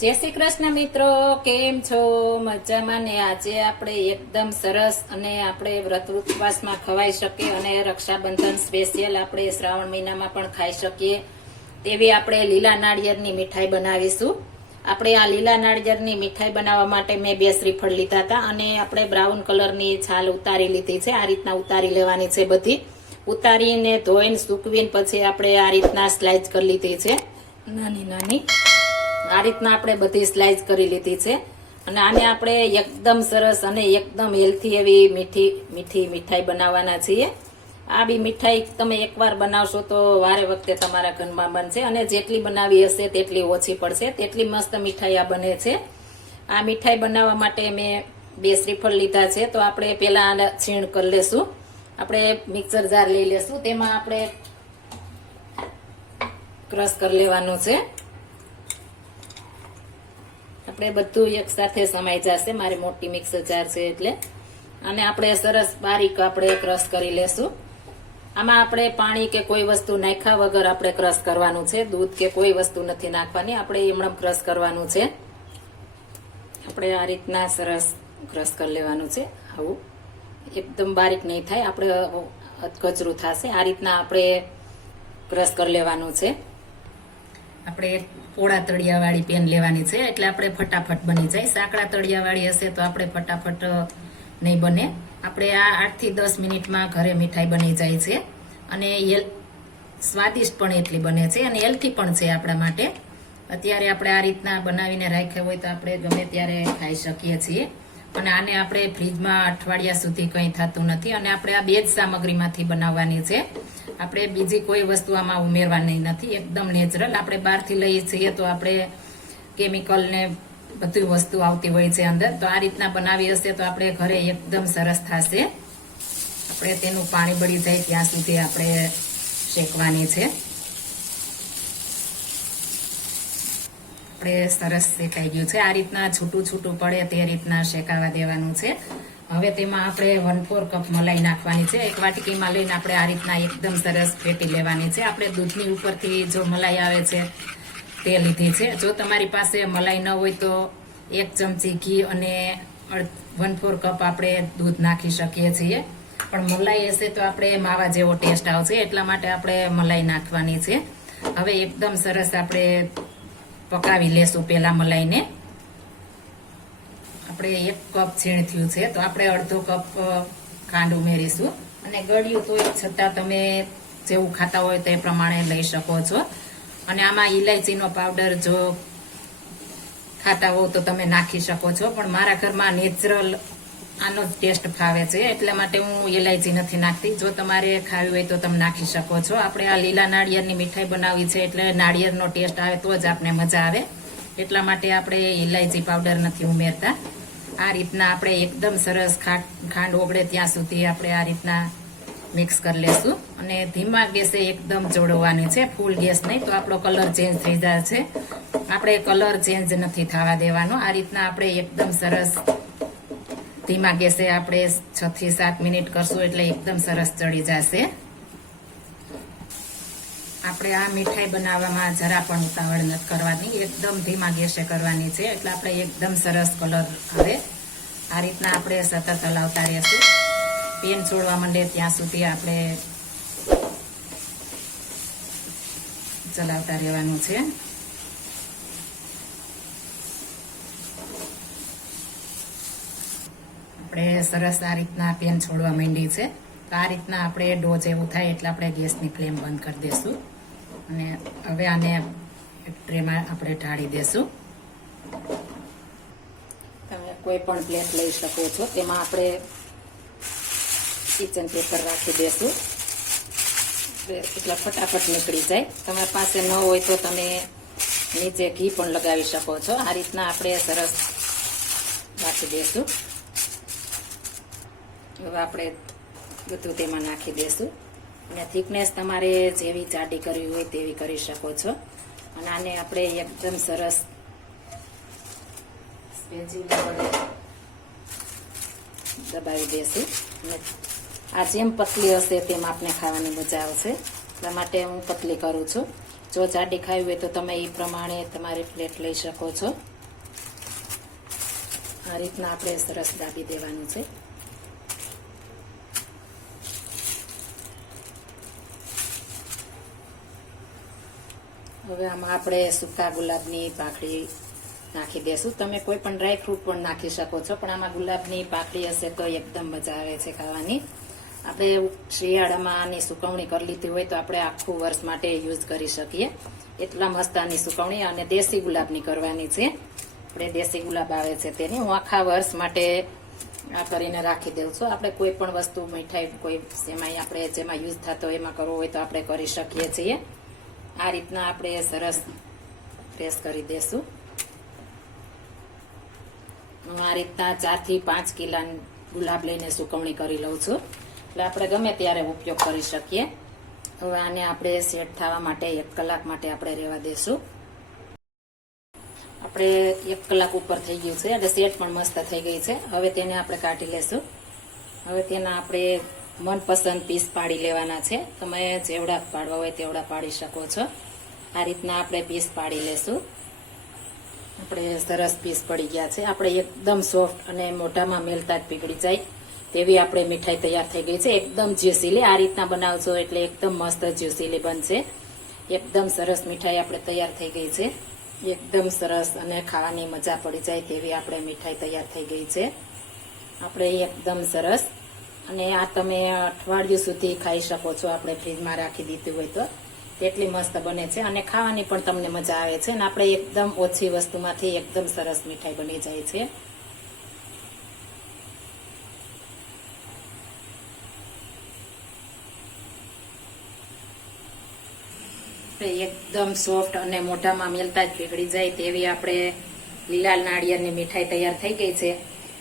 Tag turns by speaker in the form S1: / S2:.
S1: જય શ્રી કૃષ્ણ મિત્રો, કેમ છો? મજામાં ને? આજે આપણે એકદમ સરસ અને આપણે વ્રત ઉપવાસમાં ખવાઈ શકીએ અને રક્ષાબંધન સ્પેશિયલ આપણે શ્રાવણ મહિનામાં પણ ખાઈ શકીએ તેવી આપણે લીલા નાળિયેરની મીઠાઈ બનાવીશું. આપણે આ લીલા નાળિયેરની મીઠાઈ બનાવવા માટે મેં બે શ્રીફળ લીધા હતા અને આપણે બ્રાઉન કલરની છાલ ઉતારી લીધી છે. આ રીતના ઉતારી લેવાની છે બધી. ઉતારીને ધોઈને સૂકવીને પછી આપણે આ રીતના સ્લાઇસ કરી લીધી છે. નાની નાની. આ રીતના આપણે બધી સ્લાઇસ કરી લીધી છે. અને આને આપણે એકદમ સરસ અને એકદમ હેલ્થી એવી મીઠી મીઠી મીઠાઈ બનાવવાના છીએ. આ બી મીઠાઈ તમે એકવાર બનાવશો તો વારે વખતે તમારા ઘરમાં બનશે અને જેટલી બનાવી હશે તેટલી ઓછી પડશે. તેટલી મસ્ત મીઠાઈ આ બને છે. આ મીઠાઈ બનાવવા માટે મેં બે શ્રીફળ લીધા છે. તો આપણે પહેલાં આને છીણ કરી લેશું. આપણે મિક્સર જાર લઈ લેશું. તેમાં આપણે ક્રશ કરી લેવાનું છે. આપણે બધું એક સાથે સમાઈ જશે. મારી મોટી મિક્સર જાર છે એટલે. અને આપણે સરસ બારીક આપણે ક્રશ કરી લેશું. આમાં આપણે પાણી કે કોઈ વસ્તુ નાખ્યા વગર આપણે ક્રશ કરવાનું છે. દૂધ કે કોઈ વસ્તુ નથી નાખવાની. આપણે એમણમ ક્રશ કરવાનું છે. આપણે આ રીતના સરસ ક્રશ કરી લેવાનું છે. આવું. એકદમ બારીક નહીં થાય. આપણે કચરું થશે. આ રીતના આપણે ક્રશ કરી લેવાનું છે. આપણે પોળા તળિયાવાળી પેન લેવાની છે, એટલે આપણે ફટાફટ બની જાય. સાંકડા તળિયાવાળી હશે તો આપણે ફટાફટ નહીં બને. આપણે આ આઠથી દસ મિનિટમાં ઘરે મીઠાઈ બની જાય છે. અને હેલ સ્વાદિષ્ટ પણ એટલી બને છે અને હેલ્થી પણ છે આપણા માટે. અત્યારે આપણે આ રીતના બનાવીને રાખ્યા હોય તો આપણે ગમે ત્યારે ખાઈ શકીએ છીએ. અને આને આપણે ફ્રીજમાં અઠવાડિયા સુધી કંઈ થતું નથી અને આપણે આ બે જ સામગ્રીમાંથી બનાવવાની છે. આપણે બીજી કોઈ વસ્તુ આમાં ઉમેરવાની નથી, એકદમ નેચરલ આપણે બહારથી લઈએ છીએ તો આપણે કેમિકલ ને બધી વસ્તુ આવતી હોય છે અંદર. તો આ રીતના બનાવી હશે તો આપણે ઘરે એકદમ સરસ થશે. આપણે તેનું પાણી બળી જાય ત્યાં સુધી આપણે શેકવાની છે. આપણે સરસ શેકાઈ ગયું છે. આ રીતના છૂટું છૂટું પડે તે રીતના શેકાવા દેવાનું છે. હવે તેમાં આપણે વન ફોર કપ મલાઈ નાખવાની છે. એક વાટકીમાં લઈને આપણે આ રીતના એકદમ સરસ ફેટી લેવાની છે. આપણે દૂધની ઉપરથી જો મલાઈ આવે છે તે લીધી છે. જો તમારી પાસે મલાઈ ન હોય તો એક ચમચી ઘી અને વન ફોર કપ આપણે દૂધ નાખી શકીએ છીએ. પણ મલાઈ હશે તો આપણે માવા જેવો ટેસ્ટ આવશે. એટલા માટે આપણે મલાઈ નાખવાની છે. હવે એકદમ સરસ આપણે પકાવી લેશું પહેલાં મલાઈને. આપણે એક કપ છીણ થયું છે, તો આપણે અડધો કપ ખાંડ ઉમેરીશું. અને ગળ્યું તો છતાં તમે જેવું ખાતા હોય તે પ્રમાણે લઈ શકો છો. અને આમાં ઇલાયચીનો પાવડર જો ખાતા હો તો તમે નાખી શકો છો. પણ મારા ઘરમાં નેચરલ આનો ટેસ્ટ ફાવે છે, એટલા માટે હું ઇલાયચી નથી નાખતી. જો તમારે ખાવી હોય તો તમે નાખી શકો છો. આપણે આ લીલા નાળિયેરની મીઠાઈ બનાવી છે, એટલે નાળિયેરનો ટેસ્ટ આવે તો જ આપણે મજા આવે. એટલા માટે આપણે ઇલાયચી પાવડર નથી ઉમેરતા. આ રીતના આપણે એકદમ સરસ ખાંડ ઓગળે ત્યાં સુધી આપણે આ રીતના મિક્સ કરી લેશું. અને ધીમા ગેસે એકદમ જોડવાની છે, ફૂલ ગેસ નહીં તો આપણો કલર ચેન્જ થઈ જાય છે. આપણે કલર ચેન્જ નથી થવા દેવાનો. આ રીતના આપણે એકદમ સરસ ધીમા ગેસે આપણે છ થી સાત મિનિટ કરશું એટલે એકદમ સરસ ચડી જશે. આપણે આ મીઠાઈ બનાવવામાં જરા પણ ઉતાવળ નથી કરવાની. એકદમ ધીમા ગેસે કરવાની છે, એટલે આપણે એકદમ સરસ કલર આવે. આ રીતના આપણે સતત હલાવતા રહેશું. પેન છોડવા માંડે ત્યાં સુધી આપણે ચલાવતા રહેવાનું છે. આપણે સરસ આ રીતના પેન છોડવા માંડી છે. તો આ રીતના આપણે ડો જેવું થાય એટલે આપણે ગેસની ફ્લેમ બંધ કરી દઈશું. અને હવે આને એક ટ્રેમાં આપણે ઢાળી દેશું. તમે કોઈ પણ પ્લેટ લઈ શકો છો. તેમાં આપણે કિચન પેપર રાખી દેશું. એટલે ફટાફટ નીકળી જાય. તમારી પાસે ન હોય તો તમે નીચે ઘી પણ લગાવી શકો છો. આ રીતના આપણે સરસ રાખી દેશું. હવે આપણે બધું તેમાં નાખી દેશું. અને થિકનેસ તમારે જેવી જાડી કરવી હોય તેવી કરી શકો છો. અને આને આપણે એકદમ સરસ દબાવી દેશું અને આ જેમ પતલી હશે તેમ આપણે ખાવાની મજા આવશે. એટલા માટે હું પતલી કરું છું. જો જાડી ખાવી હોય તો તમે એ પ્રમાણે તમારી પ્લેટ લઈ શકો છો. આ રીતના આપણે સરસ દાબી દેવાનું છે. હવે આમાં આપણે સૂકા ગુલાબની પાખડી નાખી દેશું. તમે કોઈ પણ ડ્રાય ફ્રૂટ પણ નાખી શકો છો, પણ આમાં ગુલાબની પાખડી હશે તો એકદમ મજા આવે છે ખાવાની. આપણે શિયાળામાં આની સુકવણી કરી લીધી હોય તો આપણે આખું વર્ષ માટે યુઝ કરી શકીએ. એટલા મસ્ત આની સુકવણી અને દેશી ગુલાબની કરવાની છે. આપણે દેશી ગુલાબ આવે છે તેની. હું આખા વર્ષ માટે આ કરીને રાખી દઉં છું. આપણે કોઈ પણ વસ્તુ, મીઠાઈ, કોઈ સેમાઈ આપણે જેમાં યુઝ થતો એમાં કરવો હોય તો આપણે કરી શકીએ છીએ. આ રીતના આપણે સરસ પ્રેસ કરી દેશું. હું આ રીતના ચારથી પાંચ કિલા ગુલાબ લઈને સુકવણી કરી લઉં છું. એટલે આપણે ગમે ત્યારે ઉપયોગ કરી શકીએ. હવે આને આપણે સેટ થવા માટે એક કલાક માટે આપણે રહેવા દેશું. આપણે એક કલાક ઉપર થઈ ગયું છે, એટલે સેટ પણ મસ્ત થઈ ગઈ છે. હવે તેને આપણે કાઢી લેશું. હવે તેના આપણે મનપસંદ પીસ પાડી લેવાના છે. તમે જેવડા પાડવા હોય તેવડા પાડી શકો છો. આ રીતના આપણે પીસ પાડી લેશું. આપણે સરસ પીસ પડી ગયા છે. આપણે એકદમ સોફ્ટ અને મોઢામાં મેલતા જ પીગળી જાય તેવી આપણે મીઠાઈ તૈયાર થઈ ગઈ છે. એકદમ જ્યુસીલી આ રીતના બનાવશો એટલે એકદમ મસ્ત જ્યુસીલી બનશે. એકદમ સરસ મીઠાઈ આપણે તૈયાર થઈ ગઈ છે. એકદમ સરસ અને ખાવાની મજા પડી જાય તેવી આપણે મીઠાઈ તૈયાર થઈ ગઈ છે. આપણે એકદમ સરસ અને આ તમે અઠવાડિયું સુધી ખાઈ શકો છો. આપણે ફ્રીજમાં રાખી દીધું હોય તો. તેટલી મસ્ત બને છે અને ખાવાની પણ તમને મજા આવે છે અને આપણે એકદમ ઓછી વસ્તુમાંથી એકદમ સરસ મીઠાઈ બની જાય છે. એકદમ સોફ્ટ અને મોઢામાં મેલતા જ પીગળી જાય તેવી આપણે લીલા નાળિયેરની મીઠાઈ તૈયાર થઈ ગઈ છે.